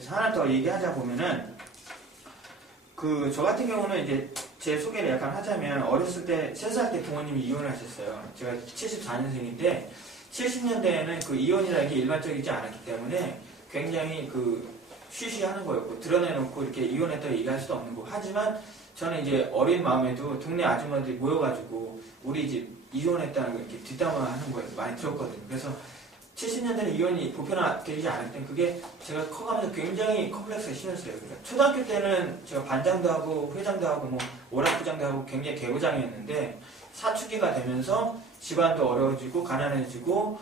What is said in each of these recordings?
그래서 하나 더 얘기하자 보면은 저 같은 경우는 이제 제 소개를 약간 하자면 어렸을 때 3살 때 부모님이 이혼을 하셨어요. 제가 74년생인데 70년대에는 그 이혼이라는 게 일반적이지 않았기 때문에 굉장히 쉬쉬하는 거였고 드러내놓고 이렇게 이혼했다고 얘기할 수도 없는 거고 하지만 저는 이제 어린 마음에도 동네 아줌마들이 모여가지고 우리 집 이혼했다는 거 이렇게 뒷담화하는 거 많이 들었거든요. 그래서 70년대는 이혼이 보편화되지 않을 땐 그게 제가 커가면서 굉장히 컴플렉스가 심했어요. 그러니까 초등학교 때는 제가 반장도 하고 회장도 하고 뭐 오락부장도 하고 굉장히 개구장이었는데 사춘기가 되면서 집안도 어려워지고 가난해지고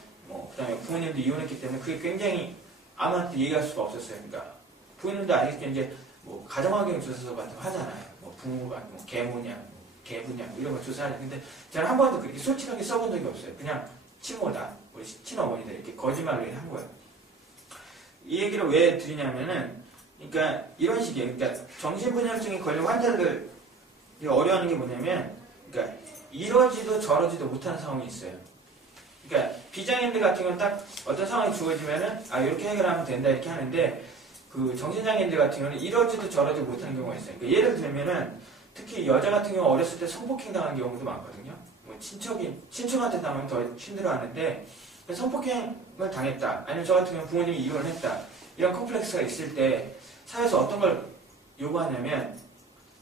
그다음에 부모님도 이혼했기 때문에 그게 굉장히 아무한테 얘기할 수가 없었어요. 그러니까 부모님도 아직도 이제 뭐 가정환경 조사 같은 거 하잖아요. 뭐 부모가 뭐 계모냐, 계부냐 이런 거 조사하는데 근데 저는 한 번도 그렇게 솔직하게 써본 적이 없어요. 그냥 친모다, 우리 친어머니다 이렇게 거짓말로 한 거예요. 이 얘기를 왜 드리냐면은, 그러니까 이런 식이에요. 그러니까 정신분열증이 걸린 환자들 어려워하는 게 뭐냐면, 그러니까 이러지도 저러지도 못하는 상황이 있어요. 그러니까 비장애인들 같은 경우는 딱 어떤 상황이 주어지면은 이렇게 해결하면 된다 이렇게 하는데 정신장애인들 같은 경우는 이러지도 저러지도 못하는 경우가 있어요. 그러니까 예를 들면은 특히 여자 같은 경우 어렸을 때 성폭행 당한 경우도 많거든요. 친척한테 당하면 더 힘들어하는데 성폭행을 당했다. 아니면 저 같은 경우 부모님이 이혼을 했다. 이런 컴플렉스가 있을 때 사회에서 어떤 걸 요구하냐면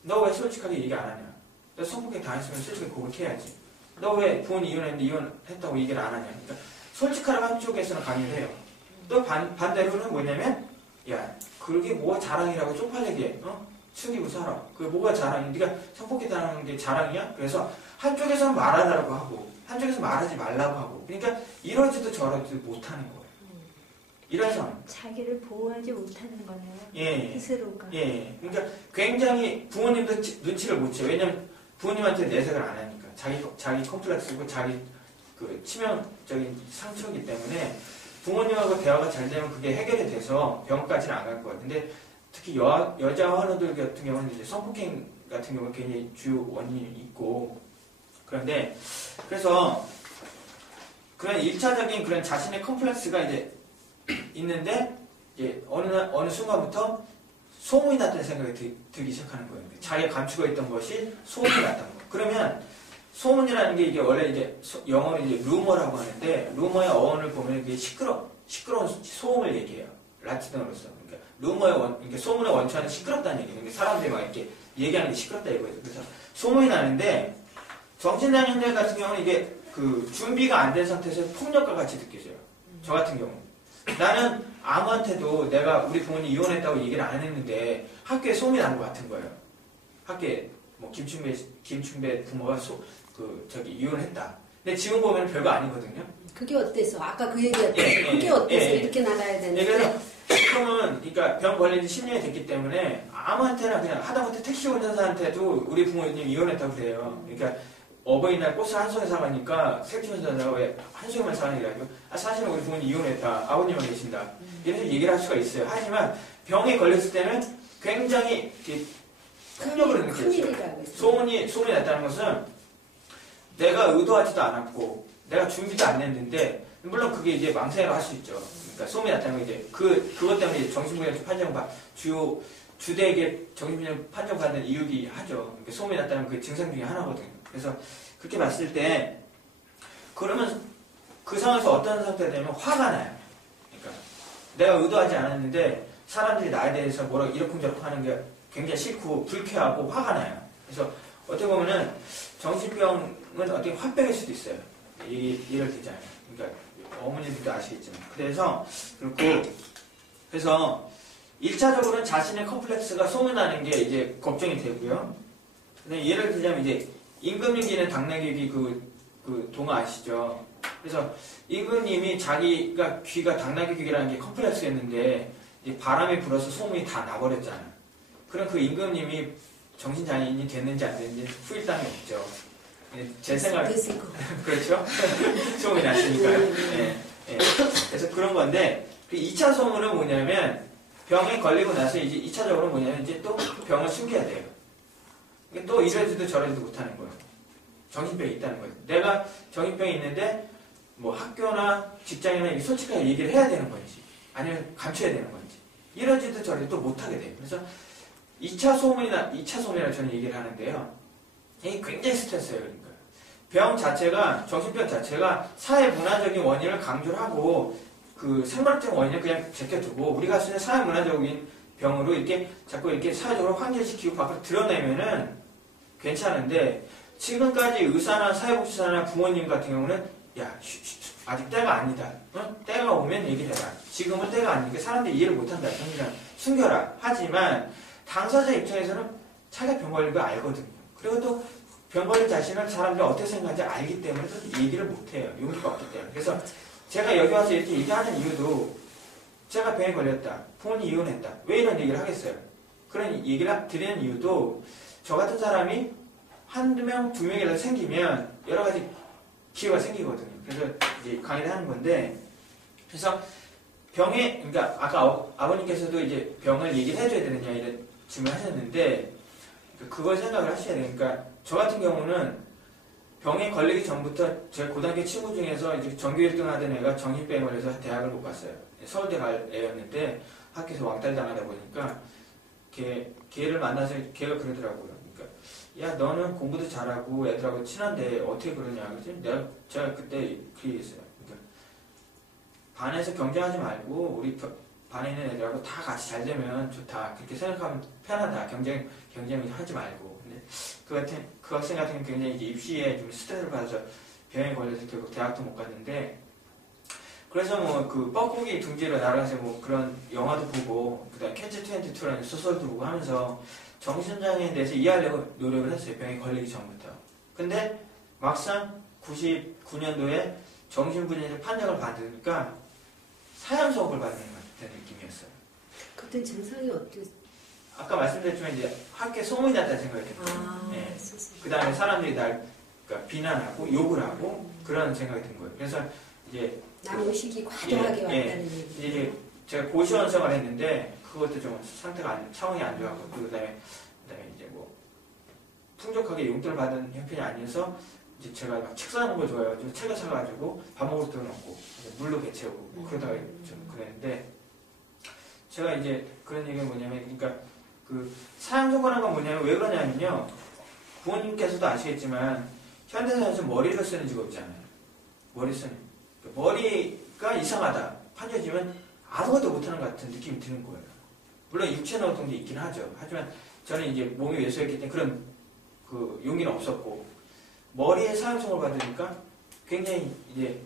너 왜 솔직하게 얘기 안 하냐. 너 성폭행 당했으면 솔직하게 고백해야지. 너 왜 부모님 이혼했는데 이혼했다고 얘기를 안 하냐. 그러니까 솔직하라고 한쪽에서는 강요를 해요. 또 반대로는 뭐냐면 야 그게 뭐가 자랑이라고 쪽팔리게 숨기고 살아. 그게 뭐가 자랑이야. 네가 성폭행 당하는 게 자랑이야? 그래서 한쪽에서는 말하라고 하고 한쪽에서 말하지 말라고 하고 그러니까 이러지도 저러지도 못하는 거예요. 이런 상황. 자기를 보호하지 못하는 거네요. 예. 스스로가. 예. 그러니까 굉장히 부모님도 눈치를 못 채요. 왜냐면 부모님한테 내색을 안 하니까. 자기 컴플렉스고 자기 치명적인 상처이기 때문에 부모님하고 대화가 잘 되면 그게 해결이 돼서 병원까지는 안 갈 거예요. 근데 특히 여자 환우들 같은 경우는 이제 성폭행 같은 경우는 굉장히 주요 원인이 있고 그런데 그래서 그런 1차적인 그런 자신의 컴플렉스가 이제 있는데 이제 어느 순간부터 소문이 났다는 생각이 들기 시작하는 거예요. 자기가 감추고 있던 것이 소문이 났다는 거예요. 그러면 소문이라는 게 이게 원래 이제 영어로 이제 루머라고 하는데 루머의 어원을 보면 이게 시끄러운 소음을 얘기해요. 라틴어로서. 그러니까 그러니까 소문의 원천은 시끄럽다는 얘기예요. 그러니까 사람들이 막 이렇게 얘기하는 게 시끄럽다 이거예요. 그래서 소문이 나는데 정신장애인들 같은 경우는 이게 준비가 안 된 상태에서 폭력과 같이 느껴져요. 저 같은 경우. 나는 아무한테도 내가 우리 부모님 이혼했다고 얘기를 안 했는데 학교에 소문이 난 것 같은 거예요. 학교에 뭐 김충배 부모가 이혼을 했다. 근데 지금 보면 별거 아니거든요. 그게 어때서? 아까 그 얘기였죠. 그게 예, 어때서 예. 이렇게 나가야 되는데. 그래서 지금은 그러니까 병 걸린 지 10년이 됐기 때문에 아무한테나 그냥 하다못해 택시 운전사한테도 우리 부모님 이혼했다고 그래요. 그러니까 어버이날 꽃을 한 송이 사가니까 택시 운전사가 왜 한 송이만 사는 게 아니고 사실은 우리 부모님 이혼했다. 아버님만 계신다. 이래서 얘기를 할 수가 있어요. 하지만 병에 걸렸을 때는 굉장히 폭력을 느꼈어요. 소문이 났다는 것은 내가 의도하지도 않았고 내가 준비도 안 했는데 물론 그게 이제 망상이라고 할 수 있죠. 그러니까 소문이 났다는 건 이제 그것 때문에 이제 정신분열 주되게 정신분열 판정받는 이유기 하죠. 그러니까 소문이 났다는 그 증상 중에 하나거든요. 그래서 그렇게 봤을 때 그러면 그 상황에서 어떤 상태가 되면 화가 나요. 그러니까 내가 의도하지 않았는데 사람들이 나에 대해서 뭐라고 이러쿵저러쿵 하는 게 굉장히 싫고 불쾌하고 화가 나요. 그래서 어떻게 보면은 정신병은 어떻게 화병일 수도 있어요. 예를 들자면. 그러니까 어머니들도 아시겠지만. 그래서 1차적으로는 자신의 컴플렉스가 소문나는 게 이제 걱정이 되고요. 근데 예를 들자면 이제 임금님기는 당나귀 그 동화 아시죠? 그래서 임금님이 자기가 귀가 당나귀 귀라는 게 컴플렉스였는데 바람이 불어서 소문이 다 나버렸잖아요. 그럼 그 임금님이 정신장애인이 됐는지 안 됐는지 후일담이 없죠. 제 생각 그렇죠? 소문이 났으니까요. 네. 그래서 그런 건데 그 2차 소문은 뭐냐면 병에 걸리고 나서 이제 2차적으로 뭐냐면 이제 또 병을 숨겨야 돼요. 또 이러지도 저러지도 못하는 거예요. 정신병이 있다는 거예요. 내가 정신병이 있는데 뭐 학교나 직장이나 솔직하게 얘기를 해야 되는 건지 아니면 감춰야 되는 건지 이러지도 저러지도 못하게 돼요. 그래서 2차 소문이라 저는 얘기를 하는데요. 이게 굉장히 스트레스예요. 그러니까 병 자체가, 정신병 자체가 사회 문화적인 원인을 강조를 하고 그 생물학적 원인을 그냥 제껴두고 우리가 쓰는 사회 문화적인 병으로 이렇게 자꾸 이렇게 사회적으로 환기시키고 밖으로 드러내면은 괜찮은데, 지금까지 의사나 사회복지사나 부모님 같은 경우는 야, 아직 때가 아니다. 때가 오면 얘기해라. 지금은 때가 아니니까 사람들이 이해를 못한다. 그냥 숨겨라. 하지만 당사자 입장에서는 자기가 병 걸린 거 알거든요. 그리고 또 병 걸린 자신을 사람들이 어떻게 생각하는지 알기 때문에 또 얘기를 못해요. 용기가 없기 때문에. 그래서 제가 여기 와서 이렇게 얘기하는 이유도, 제가 병에 걸렸다. 부모님 이혼했다. 왜 이런 얘기를 하겠어요? 그런 얘기를 드리는 이유도, 저 같은 사람이 한두 명, 두 명이라도 생기면 여러 가지 기회가 생기거든요. 그래서 이제 강의를 하는 건데, 그래서 병에, 그러니까 아까 아버님께서도 이제 병을 얘기를 해줘야 되느냐 이런 질문을 하셨는데, 그걸 생각을 하셔야 돼요. 그러니까 저 같은 경우는 병에 걸리기 전부터 제 고등학교 친구 중에서 이제 전교 1등 하던 애가 정신병에 걸려서 대학을 못 갔어요. 서울대 갈 애였는데 학교에서 왕따를 당하다 보니까 걔를 만나서 걔가 그러더라고요. 그러니까 야, 너는 공부도 잘하고 애들하고 친한데 어떻게 그러냐. 그랬더니 제가 그때 그 얘기했어요. 그러니까 반에서 경쟁하지 말고 우리 반에 있는 애들하고 다 같이 잘 되면 좋다. 그렇게 생각하면 편하다. 경쟁을 하지 말고. 근데 그 학생 같은 경우는 굉장히 이제 입시에 좀 스트레스를 받아서 병에 걸려서 결국 대학도 못 갔는데, 그래서 뭐 그 뻐꾸기 둥지로 날아가서 뭐 그런 영화도 보고, 그다음 캐치 22라는 소설도 보고 하면서 정신장애에 대해서 이해하려고 노력을 했어요. 병에 걸리기 전부터. 근데 막상 99년도에 정신분야에서 판정을 받으니까 사형수업을 받는 것 같은 느낌이었어요. 그때 증상이 어땠어요? 아까 말씀드렸지만 이제 학교에 소문이 났다는 생각이 들었어요. 네. 그 다음에 사람들이 날 그러니까 비난하고 욕을 하고 그런 생각이 든 거예요. 그래서 이제 남의식이 과도하게 왔다는 얘기. 이제 제가 고시원생활을 했는데 그것도 좀 상태가 차원이 안 좋았고, 그다음에 이제 뭐 풍족하게 용돈을 받은 형편이 아니어서 이제 제가 막 책 사는 걸 좋아해가지고 책을 사가지고 밥 먹을 돈은 없고 물로 개채우고 뭐 그러다가 좀 그랬는데, 제가 이제 그런 얘기가 뭐냐면, 그러니까 그 사형선고라는 건 뭐냐면 왜 그러냐면요, 부모님께서도 아시겠지만 현대사회에서 머리를 쓰는 직업이잖아요. 머리 쓰는. 머리가 이상하다 판정지면 아무것도 못하는 것 같은 느낌이 드는 거예요. 물론 육체 노동도 있긴 하죠. 하지만 저는 이제 몸이 왜소했기 때문에 그런 그 용기는 없었고, 머리에 사형선고를 받으니까 굉장히 이제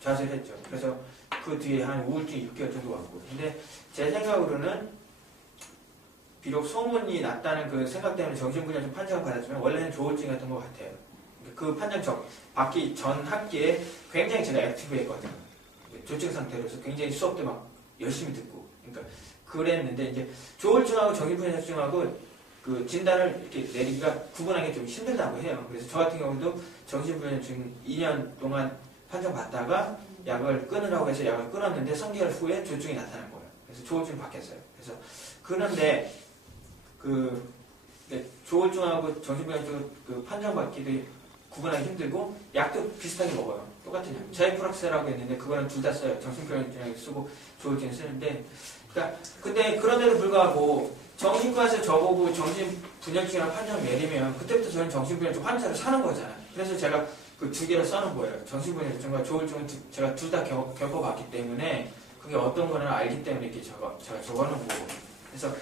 좌절했죠. 그래서 그 뒤에 한 우울증이 6개월 정도 왔고, 근데 제 생각으로는 비록 소문이 났다는 그 생각 때문에 정신분야좀 판정을 받았지만 원래는 조울증이었던 것 같아요. 그 판정 받기 전 학기에 굉장히 제가 액티브했거든요. 조증 상태로서 굉장히 수업도 막 열심히 듣고, 그러니까 그랬는데 이제 조울증하고 정신분야증하고 그 진단을 이렇게 내리기가 구분하기 좀 힘들다고 해요. 그래서 저 같은 경우도 정신분야증 2년 동안 판정받다가 약을 끊으라고 해서 약을 끊었는데 3개월 후에 조증이 나타난 거예요. 그래서 조울증을 받겠어요. 그래서 그런데 그 조울증하고 정신분야증 그 판정받기도 구분하기 힘들고 약도 비슷하게 먹어요. 똑같은 약. 자이프락스라고 했는데 그거는 둘 다 써요. 정신병원에 쓰고 조울증에 쓰는데, 그러니까 근데 그런데도 불구하고 정신과에서 저보고 정신분열증이라는 판정을 내리면 그때부터 저는 정신분열증 환자를 사는 거잖아요. 그래서 제가 그 두 개를 써는 거예요. 정신분열증과 조울증은 제가 둘 다 겪어봤기 때문에 그게 어떤 거는 알기 때문에 이렇게 제가 적어놓은 거고. 그래서